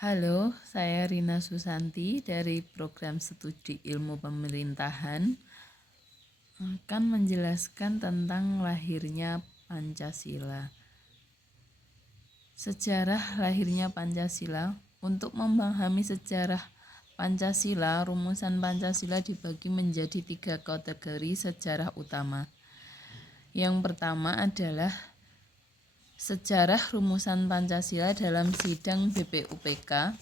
Halo, saya Rina Susanti dari Program Studi Ilmu Pemerintahan akan menjelaskan tentang lahirnya Pancasila. Sejarah lahirnya Pancasila. Untuk memahami sejarah Pancasila, rumusan Pancasila dibagi menjadi 3 kategori sejarah utama. Yang pertama adalah sejarah rumusan Pancasila dalam sidang BPUPK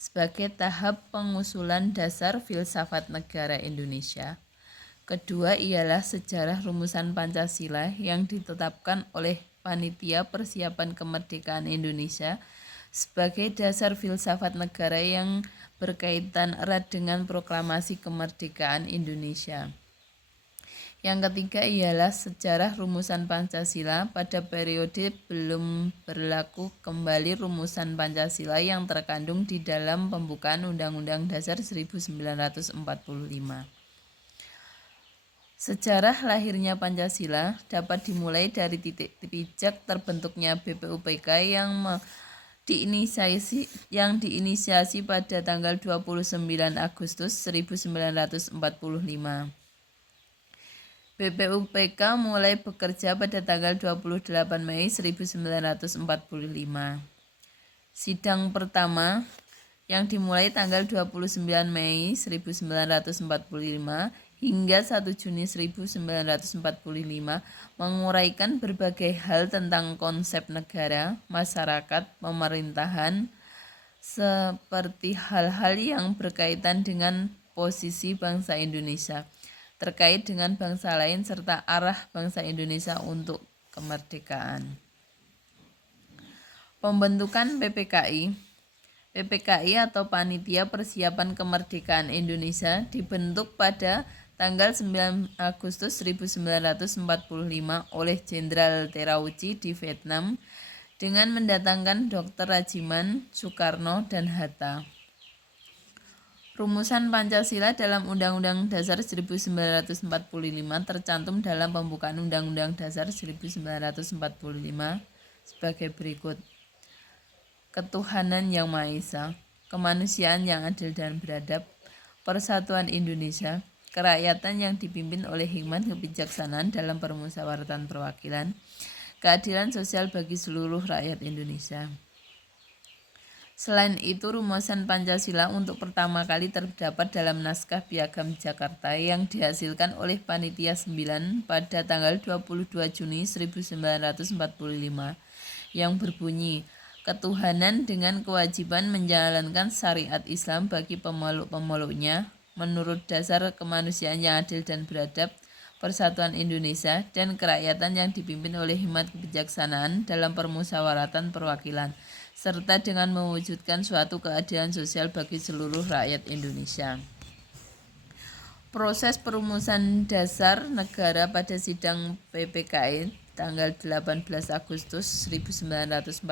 sebagai tahap pengusulan dasar filsafat negara Indonesia. Kedua ialah sejarah rumusan Pancasila yang ditetapkan oleh Panitia Persiapan Kemerdekaan Indonesia sebagai dasar filsafat negara yang berkaitan erat dengan proklamasi kemerdekaan Indonesia. Yang ketiga ialah sejarah rumusan Pancasila pada periode belum berlaku kembali rumusan Pancasila yang terkandung di dalam pembukaan Undang-Undang Dasar 1945. Sejarah lahirnya Pancasila dapat dimulai dari titik pijak terbentuknya BPUPK yang diinisiasi pada tanggal 29 Agustus 1945. BPUPK mulai bekerja pada tanggal 28 Mei 1945. Sidang pertama yang dimulai tanggal 29 Mei 1945 hingga 1 Juni 1945 menguraikan berbagai hal tentang konsep negara, masyarakat, pemerintahan, seperti hal-hal yang berkaitan dengan posisi bangsa Indonesia terkait dengan bangsa lain serta arah bangsa Indonesia untuk kemerdekaan. Pembentukan PPKI atau Panitia Persiapan Kemerdekaan Indonesia dibentuk pada tanggal 9 Agustus 1945 oleh Jenderal Terauchi di Vietnam dengan mendatangkan Dr. Rajiman, Soekarno, dan Hatta. Rumusan Pancasila dalam Undang-Undang Dasar 1945 tercantum dalam pembukaan Undang-Undang Dasar 1945 sebagai berikut. Ketuhanan yang Maha Esa, kemanusiaan yang adil dan beradab, persatuan Indonesia, kerakyatan yang dipimpin oleh hikmat kebijaksanaan dalam permusyawaratan perwakilan, keadilan sosial bagi seluruh rakyat Indonesia. Selain itu, rumusan Pancasila untuk pertama kali terdapat dalam naskah Piagam Jakarta yang dihasilkan oleh Panitia 9 pada tanggal 22 Juni 1945 yang berbunyi, ketuhanan dengan kewajiban menjalankan syariat Islam bagi pemeluk-pemeluknya menurut dasar kemanusiaan yang adil dan beradab, persatuan Indonesia, dan kerakyatan yang dipimpin oleh hikmat kebijaksanaan dalam permusyawaratan perwakilan, serta dengan mewujudkan suatu keadilan sosial bagi seluruh rakyat Indonesia. Proses perumusan dasar negara pada sidang PPKI tanggal 18 Agustus 1945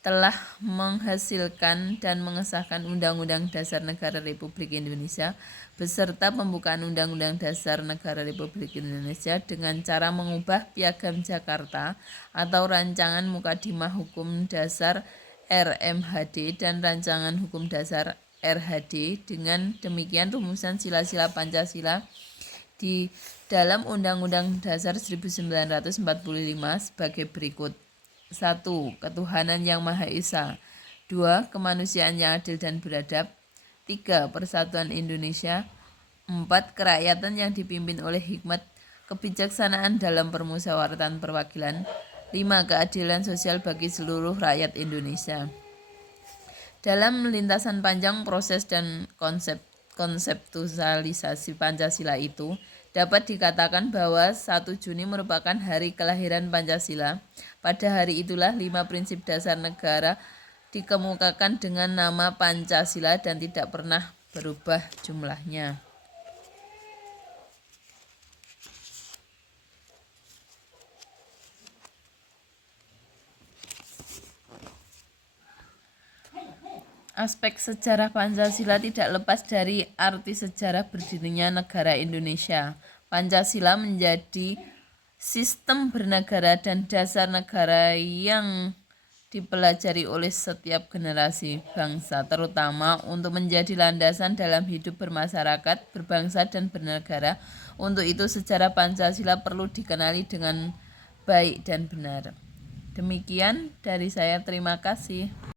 telah menghasilkan dan mengesahkan Undang-Undang Dasar Negara Republik Indonesia beserta pembukaan Undang-Undang Dasar Negara Republik Indonesia dengan cara mengubah Piagam Jakarta atau Rancangan Mukadimah Hukum Dasar RMHD dan Rancangan Hukum Dasar RHD. Dengan demikian rumusan sila-sila Pancasila di dalam Undang-Undang Dasar 1945 sebagai berikut. 1. Ketuhanan yang Maha Esa. 2. Kemanusiaan yang adil dan beradab. 3. Persatuan Indonesia. 4. Kerakyatan yang dipimpin oleh hikmat kebijaksanaan dalam permusyawaratan perwakilan. 5. Keadilan sosial bagi seluruh rakyat Indonesia. Dalam lintasan panjang proses dan konseptualisasi Pancasila itu, dapat dikatakan bahwa 1 Juni merupakan hari kelahiran Pancasila. Pada hari itulah 5 prinsip dasar negara dikemukakan dengan nama Pancasila dan tidak pernah berubah jumlahnya. Aspek sejarah Pancasila tidak lepas dari arti sejarah berdirinya negara Indonesia. Pancasila menjadi sistem bernegara dan dasar negara yang dipelajari oleh setiap generasi bangsa, terutama untuk menjadi landasan dalam hidup bermasyarakat, berbangsa, dan bernegara. Untuk itu, sejarah Pancasila perlu dikenali dengan baik dan benar. Demikian dari saya, terima kasih.